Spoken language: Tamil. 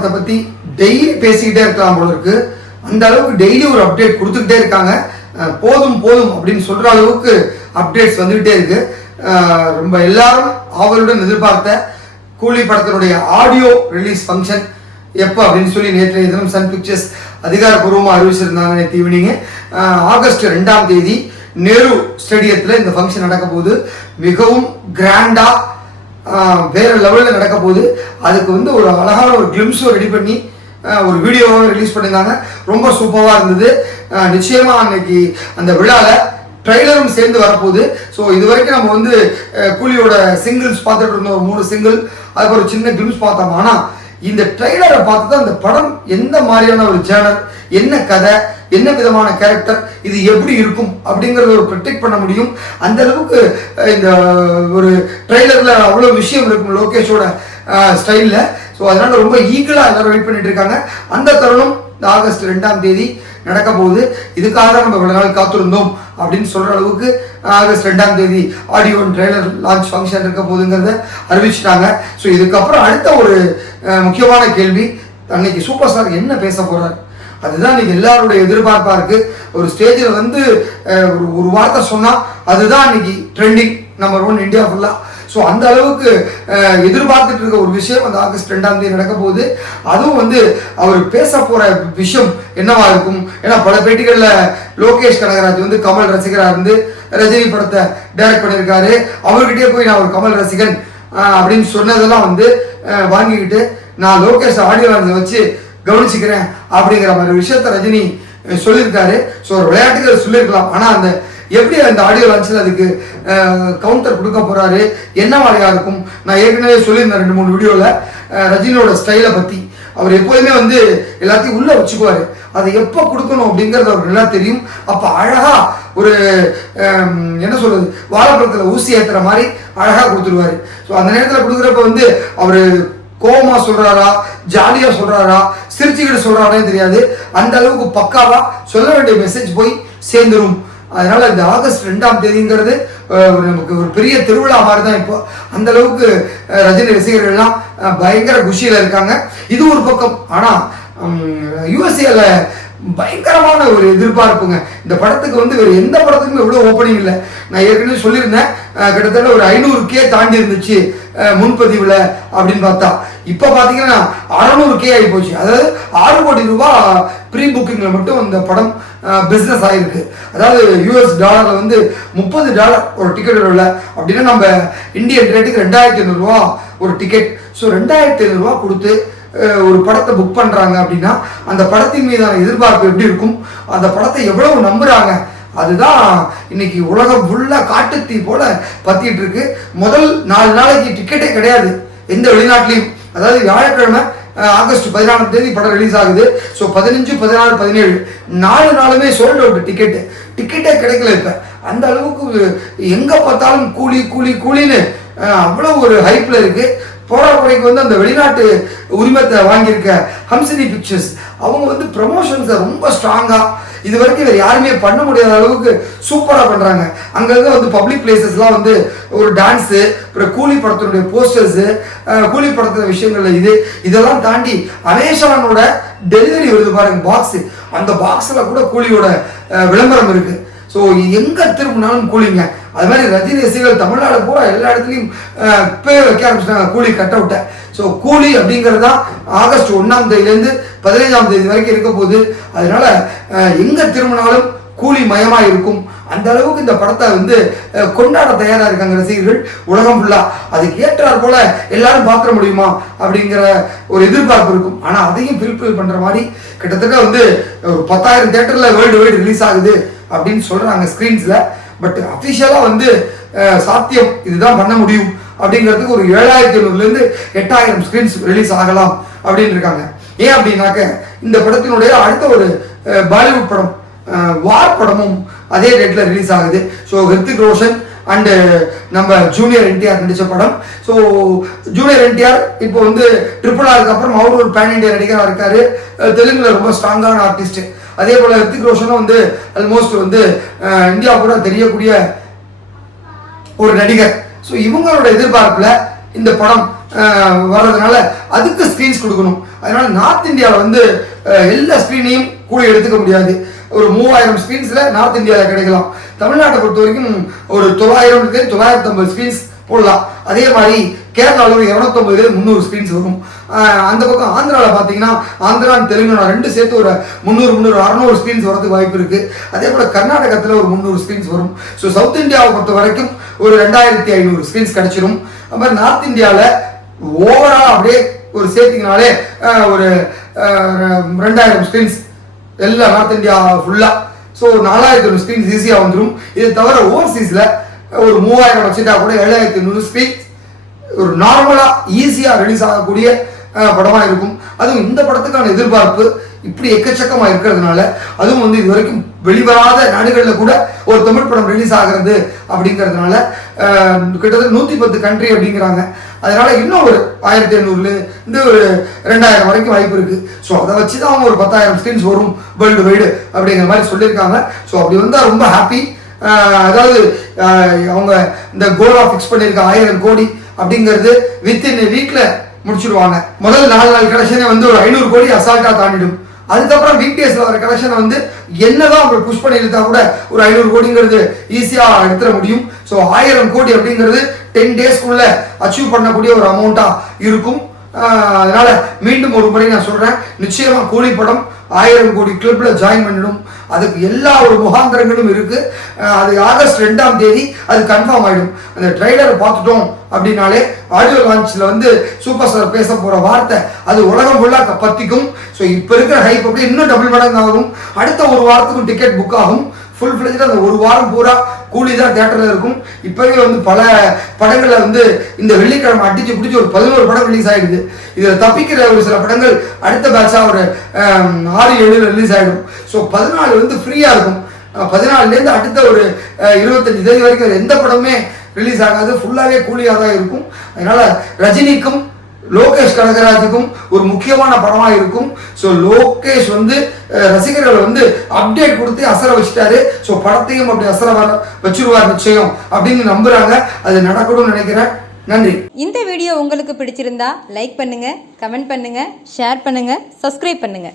படத்தை பற்றி டெய்லி பேசிக்கிட்டே இருக்கலாம் போல இருக்கு. அந்த அளவுக்கு டெய்லி ஒரு அப்டேட் கொடுத்துக்கிட்டே இருக்காங்க. போதும் போதும் அப்படின்னு சொல்ற அளவுக்கு அப்டேட்ஸ் வந்துகிட்டே இருக்கு. ரொம்ப எல்லாரும் ஆவலுடன் எதிர்பார்த்த கூலி படத்தினுடைய ஆடியோ ரிலீஸ் ஃபங்க்ஷன் எப்போ அப்படின்னு சொல்லி நேற்றைய தினம் சன் பிக்சர்ஸ் அதிகாரப்பூர்வமாக அறிவிச்சிருந்தாங்க நேற்று ஈவினிங்கு ஆகஸ்ட் ரெண்டாம் தேதி நேரு ஸ்டேடியத்தில் இந்த ஃபங்க்ஷன் நடக்க போகுது. மிகவும் கிராண்டாக வேற லெவலில் நடக்க போகுது அதுக்கு வந்து ஒரு அழகான ஒரு கிளிம்ஸும் ரெடி பண்ணி ஒரு வீடியோவும் ரிலீஸ் பண்ணியிருந்தாங்க. ரொம்ப சூப்பராக இருந்தது. நிச்சயமாக அன்னைக்கு அந்த விழாவில் ட்ரெய்லரும் சேர்ந்து வரப்போகுது. ஸோ இது வரைக்கும் நம்ம வந்து கூலியோட சிங்கிள்ஸ் பார்த்துட்டு இருந்தோம். ஒரு மூணு சிங்கிள் அதுக்கு ஒரு சின்ன கிளிம்ஸ் பார்த்தோம். ஆனால் இந்த ட்ரெய்லரை பார்த்து தான் அந்த படம் எந்த மாதிரியான ஒரு ஜேனர் என்ன கதை என்ன விதமான கேரக்டர் இது எப்படி இருக்கும் அப்படிங்கறத ஒரு ப்ரொடெக்ட் பண்ண முடியும். அந்த அளவுக்கு இந்த ஒரு ட்ரெய்லர்ல அவ்வளோ விஷயம் இருக்கும் லோகேஷோட ஸ்டைலில் ஸோ அதனால ரொம்ப ஈக்குவலாக எல்லாரும் வெயிட் பண்ணிட்டு இருக்காங்க. அந்த தருணம் இந்த ஆகஸ்ட் ரெண்டாம் தேதி நடக்க போகுது. இதுக்காக தான் நம்ம இவ்வளவு நாள் காத்திருந்தோம் அப்படின்னு சொல்ற அளவுக்கு ஆகஸ்ட் ரெண்டாம் தேதி ஆடியோ ட்ரெய்லர் லான்ச் ஃபங்க்ஷன் இருக்க போகுதுங்கிறத அறிவிச்சிட்டாங்க. ஸோ இதுக்கப்புறம் அடுத்த ஒரு முக்கியமான கேள்வி அன்னைக்கு சூப்பர் ஸ்டார் என்ன பேச போகிறார் அதுதான் இன்னைக்கு எல்லாருடைய எதிர்பார்ப்பா இருக்கு. ஒரு ஸ்டேஜில் வந்து ஒரு ஒரு வார்த்தை சொன்னா அதுதான் இன்னைக்கு ட்ரெண்டிங் நம்பர் ஒன் இந்தியா ஃபுல்லா ஸோ அந்த அளவுக்கு எதிர்பார்த்துட்டு இருக்க ஒரு விஷயம் அந்த ஆகஸ்ட் ரெண்டாம் தேதி நடக்க போகுது. அதுவும் வந்து அவர் பேச போற விஷயம் என்னவா இருக்கும்? ஏன்னா பல பேட்டிகளில் லோகேஷ் கனகராஜ் வந்து கமல் ரசிகராக இருந்து ரஜினி படத்தை டைரக்ட் பண்ணியிருக்காரு அவர்கிட்டயே போய் நான் ஒரு கமல் ரசிகன் அப்படின்னு சொன்னதெல்லாம் வந்து வாங்கிக்கிட்டு நான் லோகேஷ் ஆடியோ வச்சு கவனிச்சுக்கிறேன் அப்படிங்கிற மாதிரி விஷயத்த ரஜினி சொல்லியிருக்காரு. ஸோ ஒரு விளையாட்டுகள் சொல்லியிருக்கலாம். ஆனால் அந்த எப்படி அந்த ஆடியோ லான்ச்சில் அதுக்கு கவுண்டர் கொடுக்க போகிறாரு என்ன மாதிரியா இருக்கும்? நான் ஏற்கனவே சொல்லியிருந்தேன் ரெண்டு மூணு வீடியோவில் ரஜினியோட ஸ்டைலை பற்றி அவர் எப்போதுமே வந்து எல்லாத்தையும் உள்ளே வச்சுக்குவாரு. அதை எப்போ கொடுக்கணும் அப்படிங்கிறது அவருக்கு நல்லா தெரியும். அப்போ அழகா ஒரு என்ன சொல்றது? வாழைப்பழத்தில் ஊசி ஏற்றுற மாதிரி அழகாக கொடுத்துருவாரு. ஸோ அந்த நேரத்தில் கொடுக்குறப்ப வந்து அவர் கோபமாக சொல்கிறாரா ஜாலியாக சொல்கிறாரா சிரிச்சுக்கிட்டு சொல்றாரே தெரியாது. அந்த அளவுக்கு பக்காவா சொல்ல வேண்டிய மெசேஜ் போய் சேர்ந்துரும். அதனால இந்த ஆகஸ்ட் ரெண்டாம் தேதிங்கிறது ஒரு நமக்கு ஒரு பெரிய திருவிழா மாதிரி தான் இப்போ அந்த அளவுக்கு ரஜினி ரசிகர்கள்லாம் பயங்கர குஷியில இருக்காங்க. இது ஒரு பக்கம். ஆனா யூஎஸ்ஏல பயங்கரமான ஒரு எதிர்பார்ப்புங்க. இந்த படத்துக்கு வந்து வேறு எந்த படத்துக்குமே இவ்வளோ ஓப்பனிங் இல்லை. நான் ஏற்கனவே சொல்லியிருந்தேன் கிட்டத்தட்ட ஒரு ஐநூறு கே தாண்டி இருந்துச்சு முன்பதிவில் அப்படின்னு பார்த்தா. இப்போ பார்த்தீங்கன்னா அறநூறு கே ஆகி போச்சு அதாவது ஆறு கோடி ரூபாய் ப்ரீ புக்கிங்கில் மட்டும் இந்த படம் பிஸ்னஸ் ஆகிருக்கு அதாவது யூஎஸ் டாலரில் வந்து முப்பது டாலர் ஒரு டிக்கெட் உள்ள அப்படின்னா நம்ம இந்தியன் ரேட்டுக்கு ரெண்டாயிரத்தி ஐநூறுரூவா ஒரு டிக்கெட் ஸோ ரெண்டாயிரத்தி ஐநூறுரூவா கொடுத்து ஒரு படத்தை புக் பண்ணுறாங்க அப்படின்னா அந்த படத்தின் மீதான எதிர்பார்ப்பு எப்படி இருக்கும்? அந்த படத்தை எவ்வளவு நம்புகிறாங்க அதுதான் இன்னைக்கு உலகம் ஃபுல்லாக காட்டுத்தீ போல பத்திட்டு இருக்கு. முதல் நாலு நாளைக்கு டிக்கெட்டே கிடையாது. எந்த வெளிநாட்டிலையும். அதாவது வியாழக்கிழமை ஆகஸ்ட் பதினாலாம் தேதி படம் ரிலீஸ் ஆகுது. ஸோ பதினஞ்சு பதினாறு பதினேழு நாலு நாளுமே சோல்ட் அவுட் டிக்கெட்டு டிக்கெட்டே கிடைக்கல இப்போ. அந்த அளவுக்கு எங்கே பார்த்தாலும் கூலி கூலி கூலின்னு அவ்வளோ ஒரு ஹைப்பில் இருக்குது போராடுறதுக்கு வந்து அந்த வெளிநாட்டு உரிமத்தை வாங்கியிருக்க ஹம்சினி பிக்சர்ஸ் அவங்க வந்து ப்ரமோஷன்ஸை ரொம்ப ஸ்ட்ராங்காக இது வரைக்கும் இவர் யாருமே பண்ண முடியாத அளவுக்கு சூப்பராக பண்ணுறாங்க அங்கங்கே வந்து பப்ளிக் பிளேசஸ்லாம் வந்து ஒரு டான்ஸு அப்புறம் கூலி படத்தினுடைய போஸ்டர்ஸு கூலி படத்தின விஷயங்கள்ல இது. இதெல்லாம் தாண்டி அமேசானோட டெலிவரி வருது பாருங்க பாக்ஸு அந்த பாக்ஸில் கூட கூலியோட விளம்பரம் இருக்குது ஸோ எங்கே திரும்பினாலும் கூலிங்க. அது மாதிரி ரஜினி ரசிகர்கள் தமிழ்நாடு பூரா எல்லா இடத்துலையும் பேர் வைக்க ஆரம்பிச்சிட்டாங்க. கூலி கட் அவுட்டை. ஸோ கூலி அப்படிங்கிறது தான் ஆகஸ்ட் ஒன்றாம் தேதியிலேருந்து பதினைஞ்சாம் தேதி வரைக்கும் இருக்க போகுது. அதனால எங்கே திரும்பினாலும் கூலி மயமாக இருக்கும். அந்த அளவுக்கு இந்த படத்தை வந்து கொண்டாட தயாராக இருக்காங்க ரசிகர்கள். உலகம் ஃபுல்லாக அதுக்கு ஏற்றார் போல எல்லாரும் பார்க்க முடியுமா? அப்படிங்கிற ஒரு எதிர்பார்ப்பு இருக்கும். ஆனால் அதையும் ஃபில்ஃபில் பண்ணுற மாதிரி கிட்டத்தட்ட வந்து ஒரு பத்தாயிரம் தேட்டரில் வேர்ல்டு வைடு ரிலீஸ் ஆகுது. அப்படின்னு சொல்கிறாங்க ஸ்க்ரீன்ஸில் பட் அஃபிஷியலாக வந்து சாத்தியம் இதுதான் பண்ண முடியும் அப்படிங்கிறதுக்கு ஒரு ஏழாயிரத்தி ஐநூறுலேருந்து எட்டாயிரம் ஸ்க்ரீன்ஸ் ரிலீஸ் ஆகலாம் அப்படின்னு இருக்காங்க. ஏன் அப்படின்னாக்க இந்த படத்தினுடைய அடுத்த ஒரு பாலிவுட் படம் வார் படமும் அதே டேட்டில் ரிலீஸ் ஆகுது. ஸோ ஹிருத்திக் ரோஷன் அண்டு நம்ம ஜூனியர் என்டிஆர் நடித்த படம். ஸோ ஜூனியர் என்டிஆர் இப்போ வந்து ட்ரிபிள் ஆருக்கு அப்புறம் அவர் ஒரு பேன் இண்டியா நடிகராக இருக்காரு. தெலுங்கில் தெலுங்குல ரொம்ப ஸ்ட்ராங்கான ஆர்டிஸ்ட்டு அதே போல் ரித்திக் ரோஷனும் வந்து ஆல்மோஸ்ட் வந்து இந்தியா கூட தெரியக்கூடிய ஒரு நடிகர். ஸோ இவங்களோட எதிர்பார்ப்பில் இந்த படம் வர்றதுனால அதுக்கு ஸ்க்ரீன்ஸ் கொடுக்கணும். அதனால நார்த் இந்தியாவில் வந்து எல்லா ஸ்க்ரீனையும் கூட எடுத்துக்க முடியாது. ஒரு மூவாயிரம் ஸ்க்ரீன்ஸில் நார்த் இந்தியாவில் கிடைக்கலாம். தமிழ்நாட்டை பொறுத்த வரைக்கும் ஒரு தொள்ளாயிரம் தொள்ளாயிரத்தி ஐம்பது ஸ்க்ரீன்ஸ் போடலாம். அதே மாதிரி கேரளாவில் ஒரு இரநூத்தொம்பது முந்நூறு ஸ்க்ரீன்ஸ் வரும். அந்த பக்கம் ஆந்திராவில் பார்த்தீங்கன்னா ஆந்திரா தெலுங்கானா ரெண்டு சேர்த்து ஒரு முந்நூறு முந்நூறு அறநூறு ஸ்க்ரீன்ஸ் வரதுக்கு வாய்ப்பு இருக்குது அதே போல் கர்நாடகத்தில் ஒரு முந்நூறு ஸ்க்ரீன்ஸ் வரும். ஸோ சவுத் இந்தியாவை பொறுத்த வரைக்கும் ஒரு ரெண்டாயிரத்தி ஐநூறு ஸ்க்ரீன்ஸ் கிடைச்சிரும். அது மாதிரி நார்த் இந்தியாவில் ஓவரால் அப்படியே ஒரு சேர்த்திங்கனாலே ஒரு ரெண்டாயிரம் ஸ்க்ரீன்ஸ் எல்லாம் நார்த் இந்தியா ஃபுல்லாக ஸோ நாலாயிரத்தி ஒரு ஸ்க்ரீன்ஸ் ஈஸியாக வந்துடும் இதை தவிர ஓவர்சீஸில் ஒரு மூவாயிரம் வச்சுட்டா கூட ஏழாயிரத்தி நூறு ஸ்க்ரீன்ஸ் ஒரு நார்மலாக ஈஸியாக ரிலீஸ் ஆகக்கூடிய படமாக இருக்கும். அதுவும் இந்த படத்துக்கான எதிர்பார்ப்பு இப்படி எக்கச்சக்கமாக இருக்கிறதுனால அதுவும் வந்து இது வரைக்கும் வெளிவராத நாடுகளில் கூட ஒரு தமிழ் படம் ரிலீஸ் ஆகிறது அப்படிங்கிறதுனால கிட்டத்தட்ட நூற்றி பத்து கண்ட்ரி அப்படிங்கிறாங்க. அதனால இன்னும் ஒரு ஆயிரத்தி ஐநூறுல இருந்து ஒரு ரெண்டாயிரம் வரைக்கும் வாய்ப்பு இருக்கு. ஸோ அதை வச்சு தான் அவங்க ஒரு பத்தாயிரம் ஸ்கிரீன்ஸ் வரும் வேர்ல்டு வைடு அப்படிங்கிற மாதிரி சொல்லியிருக்காங்க. ஸோ அப்படி வந்தால் ரொம்ப ஹாப்பி அதாவது அவங்க இந்த கோலா ஃபிக்ஸ் பண்ணியிருக்க ஆயிரம் கோடி அப்படிங்கிறது வித்தின் வீக்கில் முடிச்சிருவாங்க. முதல் நாலு நாள் கலெக்ஷனே வந்து ஒரு ஐநூறு கோடி அசால்ட்டாக தாண்டிடும். அதுக்கப்புறம் வீக் டேஸில் வர கலெக்ஷனை வந்து என்னதான் அவங்க புஷ் பண்ணி இழுத்தா கூட ஒரு ஐநூறு கோடிங்கிறது ஈஸியாக எடுத்துட முடியும். ஸோ ஆயிரம் கோடி அப்படிங்கிறது டென் டேஸ்க்குள்ள அச்சீவ் பண்ணக்கூடிய ஒரு அமௌண்ட்டாக இருக்கும். அதனால மீண்டும் ஒரு முறை நான் சொல்கிறேன் நிச்சயமாக கூலி படம் ஆயிரம் கோடி கிளப்பில் ஜாயின் பண்ணிடும் அதுக்கு எல்லா ஒரு முகாந்திரங்களும் இருக்குது அது ஆகஸ்ட் ரெண்டாம் தேதி அது கன்ஃபார்ம் ஆகிடும் அந்த ட்ரைலரை பார்த்துட்டோம் அப்படின்னாலே ஆடியோ லான்ச்சில் வந்து சூப்பர் ஸ்டார் பேச போகிற வார்த்தை அது உலகம் ஃபுல்லாக பத்திக்கும். ஸோ இப்போ இருக்கிற ஹைப் அப்படியே இன்னும் டபுள் மடங்கு ஆகும் அடுத்த ஒரு வாரத்துக்கும் டிக்கெட் புக் ஆகும். ஃபுல் ஃபிளஜ்டு அந்த ஒரு வாரம் பூரா கூலி தான் தேட்டரில் இருக்கும். இப்போவே வந்து பல படங்களை வந்து இந்த வெள்ளிக்கிழமை அடிச்சு பிடிச்சி ஒரு பதினோரு படம் ரிலீஸ் ஆகிடுது இதில் தப்பிக்கிற ஒரு சில படங்கள் அடுத்த பேட்சாக ஒரு ஆறு ஏழு ரிலீஸ் ஆகிடும் ஸோ பதினாலு வந்து ஃப்ரீயாக இருக்கும். பதினாலுலேருந்து அடுத்த ஒரு இருபத்தஞ்சு தேதி வரைக்கும் எந்த படமே ரிலீஸ் ஆகாது. ஃபுல்லாகவே கூலியாக தான் இருக்கும். அதனால் ரஜினிக்கும் லோகேஷ் கனகராஜுக்கும் ஒரு முக்கியமான படமாக இருக்கும். ஸோ லோகேஷ் வந்து ரசிகர்களை வந்து அப்டேட் கொடுத்து அசர வச்சுட்டாரு. ஸோ படத்தையும் அப்படி அசர வர வச்சிருவார் நிச்சயம் அப்படின்னு நம்புறாங்க. அது நடக்கணும்னு நினைக்கிறேன். நன்றி. இந்த வீடியோ உங்களுக்கு பிடிச்சிருந்தா லைக் பண்ணுங்க கமெண்ட் பண்ணுங்க ஷேர் பண்ணுங்க சப்ஸ்கிரைப் பண்ணுங்க.